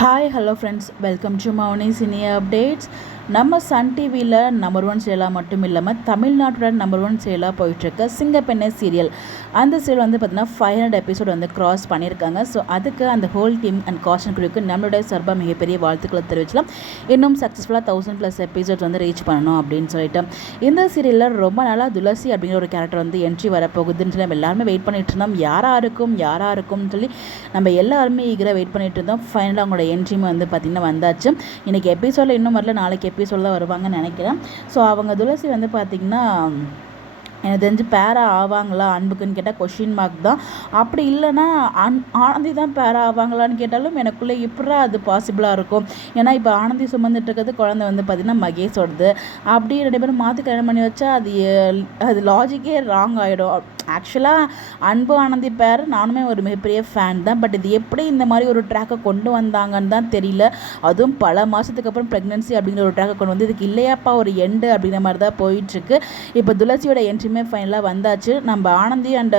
Hi hello friends, welcome to Mouni cine updates. நம்ம Sun டிவியில் number 1 சேலாக மட்டும் இல்லாமல் தமிழ்நாட்டோட நம்பர் 1 சேலாக போயிட்டுருக்க சிங்கப்பெண்ணை சீரியல். அந்த சீரியல் வந்து பார்த்திங்கன்னா 500 எபிசோட் வந்து க்ராஸ் பண்ணியிருக்காங்க. ஸோ அதுக்கு அந்த ஹோல் டீம் அண்ட் காஸ்டன் குரூக்கு நம்மளுடைய சார்பாக மிகப்பெரிய வாழ்த்துக்களை தெரிவிச்சலாம். இன்னும் சக்ஸஸ்ஃபுல்லாக 1000+ எபிசோட்ஸ் வந்து ரீச் பண்ணணும் அப்படின்னு சொல்லிட்டு இந்த சீரியலில் ரொம்ப நாளாக துளசி அப்படிங்கிற ஒரு கேரக்டர் வந்து என்ட்ரி வரப்போகுதுன்னு சொல்லி நம்ம எல்லாருமே வெயிட் பண்ணிட்டு இருந்தோம். யாராக இருக்கும்னு சொல்லி நம்ம எல்லாருமே ஈகராக வெயிட் பண்ணிட்டு இருந்தோம். ஃபைனலாக அவங்களோட என்ட்ரியும் வந்து பார்த்திங்கன்னா வந்தாச்சு. இன்றைக்கி எபிசோடில் இன்னும் வரல, நாளைக்கு எபிசோடில் தான் வருவாங்கன்னு நினைக்கிறேன். ஸோ அவங்க துளசி வந்து பார்த்திங்கன்னா எனக்கு தெரிஞ்சு பேரா ஆவாங்களா அன்புக்குன்னு கேட்டால் கொஷின் மார்க் தான். அப்படி இல்லைன்னா ஆனந்தி தான் பேரா ஆவாங்களான்னு கேட்டாலும் எனக்குள்ளே இப்படா அது பாசிபிளாக இருக்கும். ஏன்னா இப்போ ஆனந்தி சுமந்துட்டு இருக்கிறது குழந்தை வந்து பார்த்திங்கன்னா மகேஷோடது. அப்படி 2 பேரும் மாற்றி கல்யாணம் பண்ணி வச்சா அது லாஜிக்கே ராங் ஆகிடும். ஆக்சுவலாக அன்பு ஆனந்தி பேர் நானுமே ஒரு மிகப்பெரிய ஃபேன் தான். பட் இது எப்படி இந்த மாதிரி ஒரு ட்ராக்கை கொண்டு வந்தாங்கன்னு தான் தெரியல. அதுவும் பல மாதத்துக்கு அப்புறம் ப்ரெக்னென்சி அப்படிங்கிற ஒரு ட்ராக்கை கொண்டு வந்து இதுக்கு இல்லையாப்பா ஒரு எண்டு அப்படிங்கிற மாதிரி தான் போயிட்டுருக்கு. இப்போ துளசியோட என்ட்ரிமே ஃபைனலாக வந்தாச்சு. நம்ம ஆனந்தி அண்ட்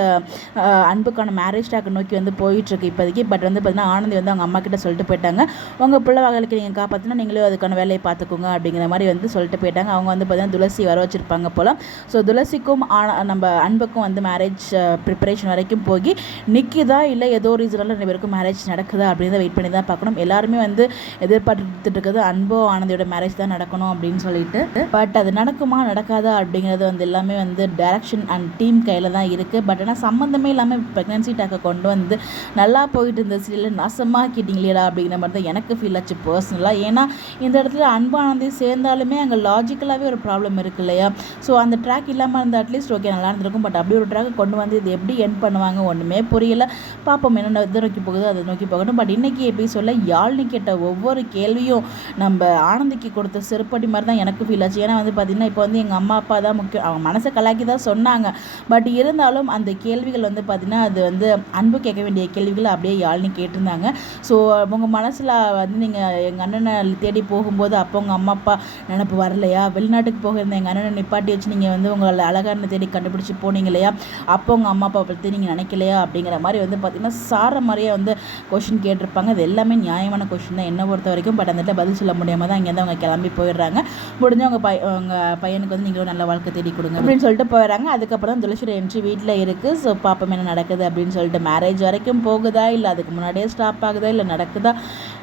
அன்புக்கான மேரேஜ் ட்ராக்கை நோக்கி வந்து போயிட்டுருக்கு இப்போதைக்கு. பட் வந்து பார்த்திங்கன்னா ஆனந்தி வந்து அவங்க அம்மா கிட்ட சொல்லிட்டு போயிட்டாங்க, உங்கள் பிள்ளை வகைகளுக்கு நீங்கள் காப்பாற்றினா நீங்களே அதுக்கான வேலையை பார்த்துக்கோங்க அப்படிங்கிற மாதிரி வந்து சொல்லிட்டு போயிட்டாங்க. அவங்க வந்து பார்த்திங்கன்னா துளசி வர வச்சுருப்பாங்க போல். ஸோ துளசிக்கும் நம்ம அன்புக்கும் வந்து மேரேஜ் ப்ரிப்பரேஷன் வரைக்கும் போய் நிற்கிதா இல்லை ஏதோ ரீசனால் 2 பேருக்கும் மேரேஜ் நடக்குதா அப்படின்னு வெயிட் பண்ணி தான் பார்க்கணும். எல்லாருமே வந்து எதிர்பார்த்துட்டு இருக்கிறது அன்போ ஆனந்தியோட மேரேஜ் தான் நடக்கணும் அப்படின்னு சொல்லிட்டு. பட் அது நடக்குமா நடக்காதா அப்படிங்கிறது வந்து எல்லாமே வந்து டைரக்ஷன் அண்ட் டீம் கையில் தான் இருக்குது. பட் ஆனால் சம்மந்தமே இல்லாமல் ப்ரெக்னன்சி டாக்கை கொண்டு வந்து நல்லா போயிட்டு இருந்த சீரியல் நாசமாக்கிட்டீங்களா அப்படிங்கிற மாதிரி தான் எனக்கு ஃபீல் ஆச்சு பர்சனலாக. ஏன்னா இந்த இடத்துல அன்பு ஆனந்தி சேர்ந்தாலுமே அங்கே லாஜிக்கலாகவே ஒரு ப்ராப்ளம் இருக்குது இல்லையா. ஸோ அந்த ட்ராக் இல்லாமல் இருந்தால் அட்லீஸ்ட் ஓகே நல்லா இருந்திருக்கும். பட் அப்படி ஒரு ட்ராக்கை கொண்டு வந்து இது எப்படி என் பண்ணுவாங்க ஒன்றுமே புரியல. பார்ப்போம் என்ன இதை நோக்கி போகுது அதை நோக்கி போகட்டும். பட் இன்றைக்கி எபிசோடில் யாழ்னி கேட்ட ஒவ்வொரு கேள்வியும் நம்ம ஆனந்திக்கு கொடுத்த செருப்படி மாதிரி தான் எனக்கு ஃபீல் ஆச்சு. ஏன்னா வந்து பார்த்திங்கன்னா இப்போ வந்து எங்கள் அம்மா அப்பா தான் முக்கியம், அவங்க மனசை கலாக்கி தான் சொன்னாங்க. பட் இருந்தாலும் அந்த கேள்விகள் வந்து பார்த்திங்கன்னா அது வந்து அன்பு கேட்க வேண்டிய கேள்விகளை அப்படியே யாழ்னி கேட்டிருந்தாங்க. ஸோ உங்கள் மனசில் வந்து நீங்கள் எங்கள் அண்ணனை தேடி போகும்போது அப்போ உங்கள் அம்மா அப்பா நினப்பு வரலையா, வெளிநாட்டுக்கு போக இருந்த எங்கள் அண்ணனை நிப்பாட்டி வச்சு நீங்கள் வந்து உங்களை அழகான தேடி கண்டுபிடிச்சி போனீங்க இல்லையா, அப்போ உங்கள் அம்மா அப்பா பற்றி நீங்கள் நினைக்கலையா அப்படிங்கிற மாதிரி வந்து பார்த்திங்கன்னா சார மாதிரியே வந்து கொஷின் கேட்டிருப்பாங்க. அது எல்லாமே நியாயமான கொஷின் தான் என்னை பொறுத்த வரைக்கும். பட் அந்த பதில் சொல்ல முடியாமல் தான் இங்கேருந்து அவங்க கிளம்பி போயிடுறாங்க. முடிஞ்சவங்க உங்கள் பையனுக்கு வந்து நீங்களும் நல்ல வாழ்க்கை தேடி கொடுங்க அப்படின்னு சொல்லிட்டு போயிடுறாங்க. அதுக்கப்புறம் தான் துளசியோட என்ட்ரி வீட்டில் இருக்குது. ஸோ பாப்போம் என்ன நடக்குது அப்படின்னு சொல்லிட்டு. மேரேஜ் வரைக்கும் போகுதா இல்லை அதுக்கு முன்னாடியே ஸ்டாப் ஆகுதா இல்லை நடக்குதா,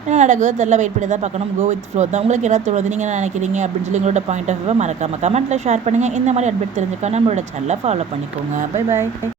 என்ன நடக்குதோ தெரியல, வெயிட் பண்ணி தான் பார்க்கணும். கோ வித் ஃப்ளோ தான். உங்களுக்கு என்ன தோணுது, நீங்கள் என்ன நினைக்கிறீங்க அப்படின்னு சொல்லி உங்களோட பாயிண்ட் ஆஃப் வியூ மறக்காமல் கமெண்ட்டில் ஷேர் பண்ணுங்கள். இந்த மாதிரி அப்டேட் தெரிஞ்சுக்க நம்மளோட சேனலை ஃபாலோ பண்ணிக்கோங்க. Bye bye.